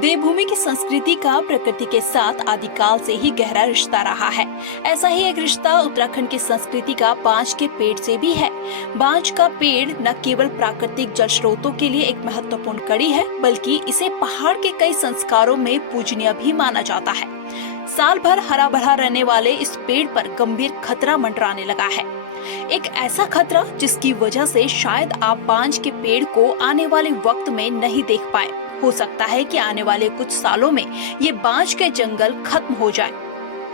देवभूमि की संस्कृति का प्रकृति के साथ आदिकाल से ही गहरा रिश्ता रहा है। ऐसा ही एक रिश्ता उत्तराखंड की संस्कृति का बांज के पेड़ से भी है। बांज का पेड़ न केवल प्राकृतिक जल स्रोतों के लिए एक महत्वपूर्ण कड़ी है, बल्कि इसे पहाड़ के कई संस्कारों में पूजनीय भी माना जाता है। साल भर हरा भरा रहने वाले इस पेड़ पर गंभीर खतरा मंडराने लगा है। एक ऐसा खतरा जिसकी वजह से शायद आप बांज के पेड़ को आने वाले वक्त में नहीं देख पाए। हो सकता है कि आने वाले कुछ सालों में ये बांज के जंगल खत्म हो जाए।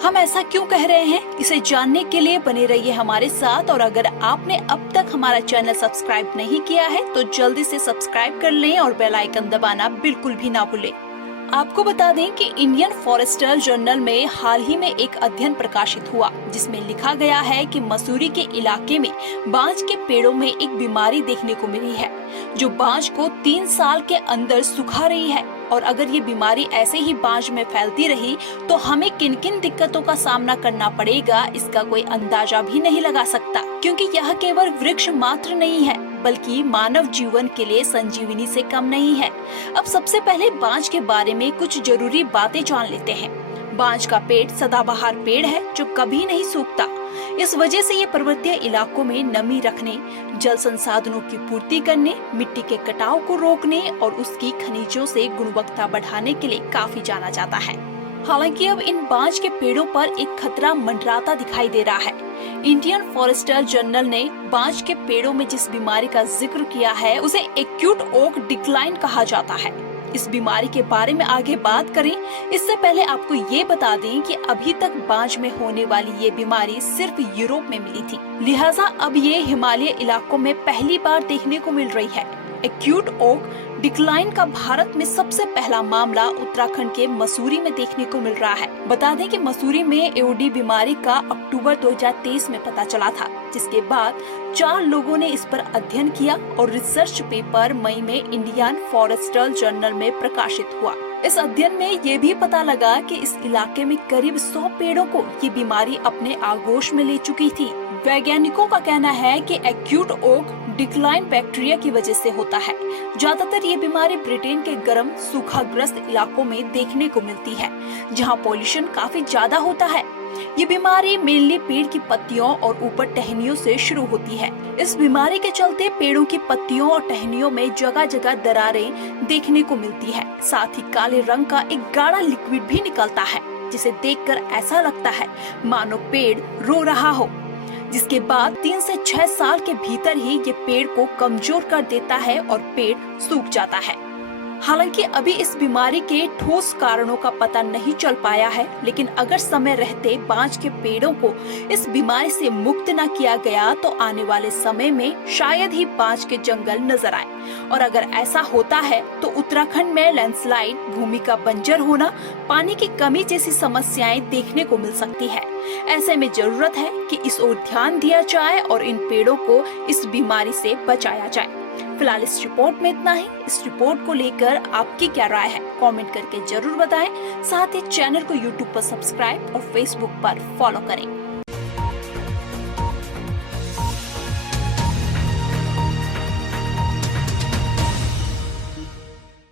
हम ऐसा क्यों कह रहे हैं, इसे जानने के लिए बने रहिए हमारे साथ। और अगर आपने अब तक हमारा चैनल सब्सक्राइब नहीं किया है तो जल्दी से सब्सक्राइब कर लें और बेल आइकन दबाना बिल्कुल भी ना भूलें। आपको बता दें कि इंडियन फॉरेस्टर जर्नल में हाल ही में एक अध्ययन प्रकाशित हुआ, जिसमें लिखा गया है कि मसूरी के इलाके में बांज के पेड़ों में एक बीमारी देखने को मिली है, जो बांज को 3 साल के अंदर सुखा रही है। और अगर ये बीमारी ऐसे ही बांज में फैलती रही तो हमें किन किन दिक्कतों का सामना करना पड़ेगा, इसका कोई अंदाजा भी नहीं लगा सकता। क्योंकि यह केवल वृक्ष मात्र नहीं है, बल्कि मानव जीवन के लिए संजीवनी से कम नहीं है। अब सबसे पहले बांज के बारे में कुछ जरूरी बातें जान लेते हैं। बांज का पेड़ सदाबहार पेड़ है जो कभी नहीं सूखता। इस वजह से ये पर्वतीय इलाकों में नमी रखने, जल संसाधनों की पूर्ति करने, मिट्टी के कटाव को रोकने और उसकी खनिजों से गुणवत्ता बढ़ाने के लिए काफी जाना जाता है। हालांकि अब इन बांज के पेड़ों पर एक खतरा मंडराता दिखाई दे रहा है। इंडियन फॉरेस्टर जर्नल ने बांज के पेड़ों में जिस बीमारी का जिक्र किया है उसे एक्यूट ओक डिक्लाइन कहा जाता है। इस बीमारी के बारे में आगे बात करें, इससे पहले आपको ये बता दें कि अभी तक बांज में होने वाली ये बीमारी सिर्फ यूरोप में मिली थी, लिहाजा अब ये हिमालय इलाकों में पहली बार देखने को मिल रही है। एक्यूट ओक डिक्लाइन का भारत में सबसे पहला मामला उत्तराखंड के मसूरी में देखने को मिल रहा है। बता दें कि मसूरी में एओडी बीमारी का अक्टूबर 2023 में पता चला था, जिसके बाद 4 लोगों ने इस पर अध्ययन किया और रिसर्च पेपर मई में इंडियन फॉरेस्टर जर्नल में प्रकाशित हुआ। इस अध्ययन में ये भी पता लगा कि इस इलाके में करीब 100 पेड़ों को ये बीमारी अपने आगोश में ले चुकी थी। वैज्ञानिकों का कहना है कि एक्यूट ओक डिक्लाइन बैक्टीरिया की वजह से होता है। ज्यादातर ये बीमारी ब्रिटेन के गर्म सूखाग्रस्त इलाकों में देखने को मिलती है, जहां पॉल्यूशन काफी ज्यादा होता है। ये बीमारी मेनली पेड़ की पत्तियों और ऊपर टहनियों से शुरू होती है। इस बीमारी के चलते पेड़ों की पत्तियों और टहनियों में जगह जगह दरारें देखने को मिलती है। साथ ही काले रंग का एक गाढ़ा लिक्विड भी निकलता है, जिसे देखकर ऐसा लगता है मानो पेड़ रो रहा हो, जिसके बाद 3 से 6 साल के भीतर ही ये पेड़ को कमजोर कर देता है और पेड़ सूख जाता है। हालांकि अभी इस बीमारी के ठोस कारणों का पता नहीं चल पाया है, लेकिन अगर समय रहते बांज के पेड़ों को इस बीमारी से मुक्त न किया गया तो आने वाले समय में शायद ही बांज के जंगल नजर आए। और अगर ऐसा होता है तो उत्तराखंड में लैंडस्लाइड, भूमि का बंजर होना, पानी की कमी जैसी समस्याएं देखने को मिल सकती है। ऐसे में जरूरत है कि इस ओर ध्यान दिया जाए और इन पेड़ों को इस बीमारी से बचाया जाए। फिलहाल इस रिपोर्ट में इतना ही। इस रिपोर्ट को लेकर आपकी क्या राय है, कमेंट करके जरूर बताएं। साथ ही चैनल को यूट्यूब पर सब्सक्राइब और फेसबुक पर फॉलो करें।